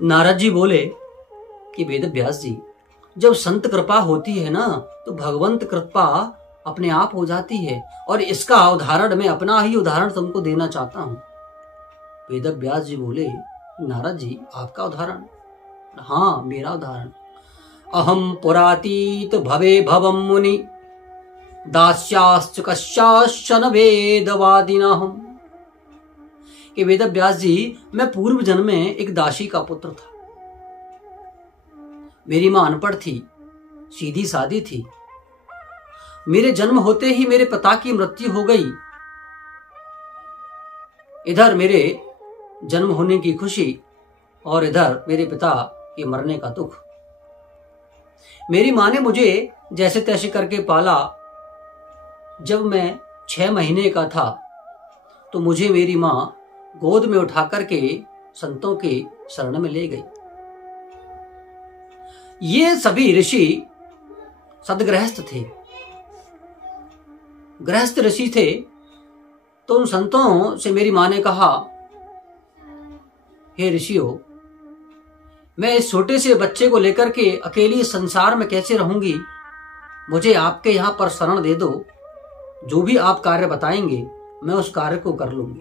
नारद जी बोले कि वेद व्यास जी, जब संत कृपा होती है ना तो भगवंत कृपा अपने आप हो जाती है, और इसका उदाहरण मैं अपना ही उदाहरण तुमको देना चाहता हूं। वेद व्यास जी बोले, नारद जी आपका उदाहरण? हाँ, मेरा उदाहरण। अहम पुरातीत भवे भवम मुनि दास्याश्च कश्याश्चन वेदवादिनहम्। कि वेद व्यास जी, मैं पूर्व जन्म में एक दासी का पुत्र था। मेरी मां अनपढ़ थी, सीधी सादी थी। मेरे जन्म होते ही मेरे पिता की मृत्यु हो गई। इधर मेरे जन्म होने की खुशी और इधर मेरे पिता के मरने का दुख। मेरी मां ने मुझे जैसे तैसे करके पाला। जब मैं 6 महीने का था तो मुझे मेरी मां गोद में उठा करके संतों के शरण में ले गई। ये सभी ऋषि सदगृहस्थ थे, गृहस्थ ऋषि थे। तो उन संतों से मेरी मां ने कहा, हे ऋषियों, मैं इस छोटे से बच्चे को लेकर के अकेली संसार में कैसे रहूंगी? मुझे आपके यहां पर शरण दे दो। जो भी आप कार्य बताएंगे मैं उस कार्य को कर लूंगी।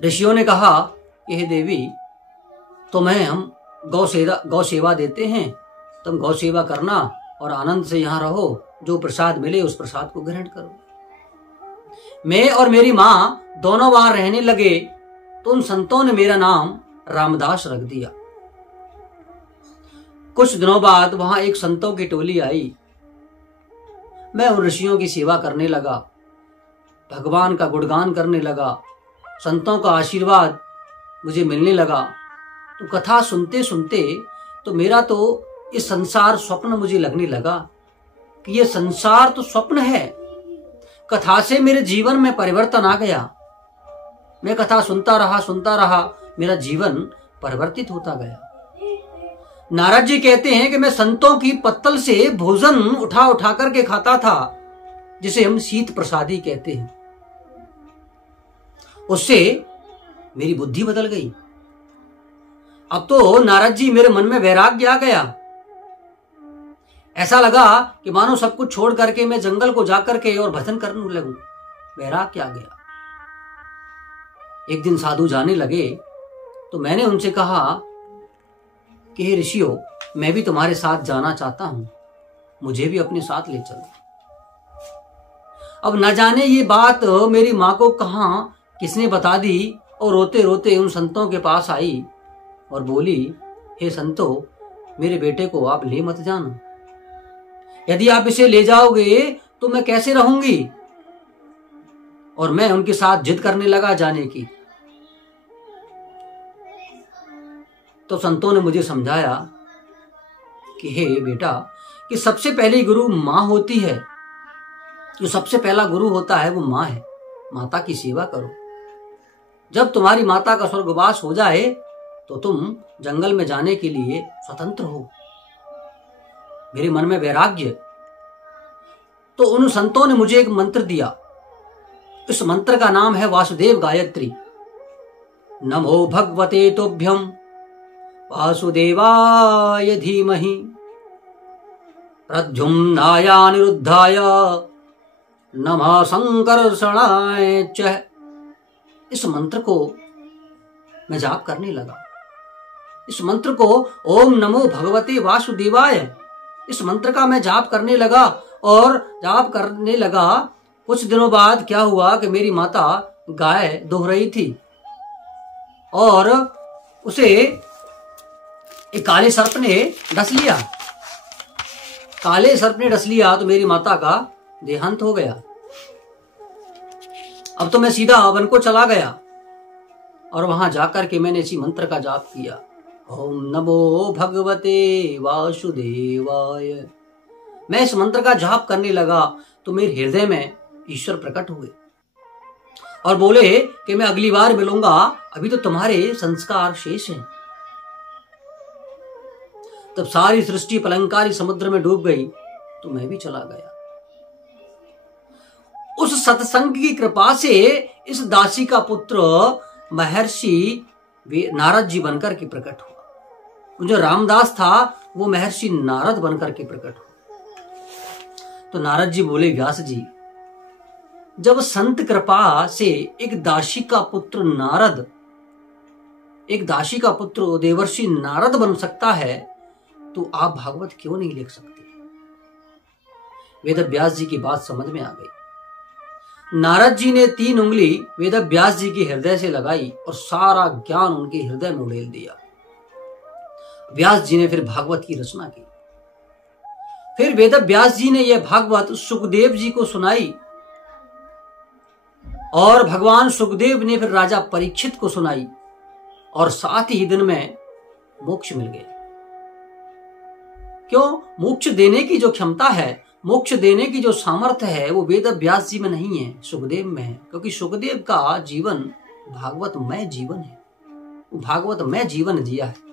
ऋषियों ने कहा कि हे देवी, तुम्हें हम गौ सेवा देते हैं, तुम गौ सेवा करना और आनंद से यहां रहो। जो प्रसाद मिले उस प्रसाद को ग्रहण करो। मैं और मेरी मां दोनों वहां रहने लगे तो उन संतों ने मेरा नाम रामदास रख दिया। कुछ दिनों बाद वहां एक संतों की टोली आई। मैं उन ऋषियों की सेवा करने लगा, भगवान का गुणगान करने लगा, संतों का आशीर्वाद मुझे मिलने लगा। तो कथा सुनते सुनते तो मेरा तो ये संसार स्वप्न मुझे लगने लगा कि ये संसार तो स्वप्न है। कथा से मेरे जीवन में परिवर्तन आ गया। मैं कथा सुनता रहा, मेरा जीवन परिवर्तित होता गया। नारद जी कहते हैं कि मैं संतों की पत्तल से भोजन उठा उठा करके खाता था, जिसे हम शीत प्रसादी कहते हैं। उससे मेरी बुद्धि बदल गई। अब तो नारद जी मेरे मन में वैराग्य आ गया। ऐसा लगा कि मानो सब कुछ छोड़ करके मैं जंगल को जाकर के और भजन करने लगूं। वैराग्य आ गया। एक दिन साधु जाने लगे तो मैंने उनसे कहा कि हे ऋषियों, मैं भी तुम्हारे साथ जाना चाहता हूं, मुझे भी अपने साथ ले चलो। अब न जाने ये बात मेरी मां को कहां किसने बता दी, और रोते रोते उन संतों के पास आई और बोली, हे संतों, मेरे बेटे को आप ले मत जाना। यदि आप इसे ले जाओगे तो मैं कैसे रहूंगी? और मैं उनके साथ जिद करने लगा जाने की। तो संतों ने मुझे समझाया कि हे बेटा, कि सबसे पहली गुरु मां होती है। जो सबसे पहला गुरु होता है वो मां है। माता की सेवा करो। जब तुम्हारी माता का स्वर्गवास हो जाए तो तुम जंगल में जाने के लिए स्वतंत्र हो। मेरे मन में वैराग्य। तो उन संतों ने मुझे एक मंत्र दिया। इस मंत्र का नाम है वासुदेव गायत्री। नमो भगवते तुभ्यं वासुदेवाय धीमहि प्रद्युम्नाय अनिरुद्धाय नमः संकर्षणाय च। इस मंत्र को मैं जाप करने लगा। इस मंत्र को ओम नमो भगवते वासुदेवाय, इस मंत्र का मैं जाप करने लगा। और जाप करने लगा, कुछ दिनों बाद क्या हुआ कि मेरी माता गाय दुह रही थी और उसे एक काले सर्प ने डस लिया। काले सर्प ने डस लिया तो मेरी माता का देहांत हो गया। अब तो मैं सीधा वन को चला गया और वहां जाकर के मैंने इसी मंत्र का जाप किया। ओम नमो भगवते वासुदेवाय। मैं इस मंत्र का जाप करने लगा तो मेरे हृदय में ईश्वर प्रकट हुए और बोले कि मैं अगली बार मिलूंगा, अभी तो तुम्हारे संस्कार शेष हैं। तब सारी सृष्टि पलंकारी समुद्र में डूब गई तो मैं भी चला गया। उस सत्संग की कृपा से इस दासी का पुत्र महर्षि वे नारद जी बनकर के प्रकट हुआ। जो रामदास था वो महर्षि नारद बनकर के प्रकट हुआ। तो नारद जी बोले, व्यास जी, जब संत कृपा से एक दासी का पुत्र नारद, एक दासी का पुत्र देवर्षि नारद बन सकता है, तो आप भागवत क्यों नहीं लिख सकते? वेद व्यास जी की बात समझ में आ गई। नारद जी ने 3 उंगली वेद व्यास जी के हृदय से लगाई और सारा ज्ञान उनके हृदय में उड़ेल दिया। व्यास जी ने फिर भागवत की रचना की। फिर वेद व्यास जी ने यह भागवत सुखदेव जी को सुनाई और भगवान सुखदेव ने फिर राजा परीक्षित को सुनाई और 7 ही दिन में मोक्ष मिल गया। क्यों? मोक्ष देने की जो क्षमता है, मोक्ष देने की जो सामर्थ्य है, वो वेद व्यास जी में नहीं है, सुखदेव में है। क्योंकि सुखदेव का जीवन भागवतमय जीवन है, वो भागवतमय जीवन जिया है।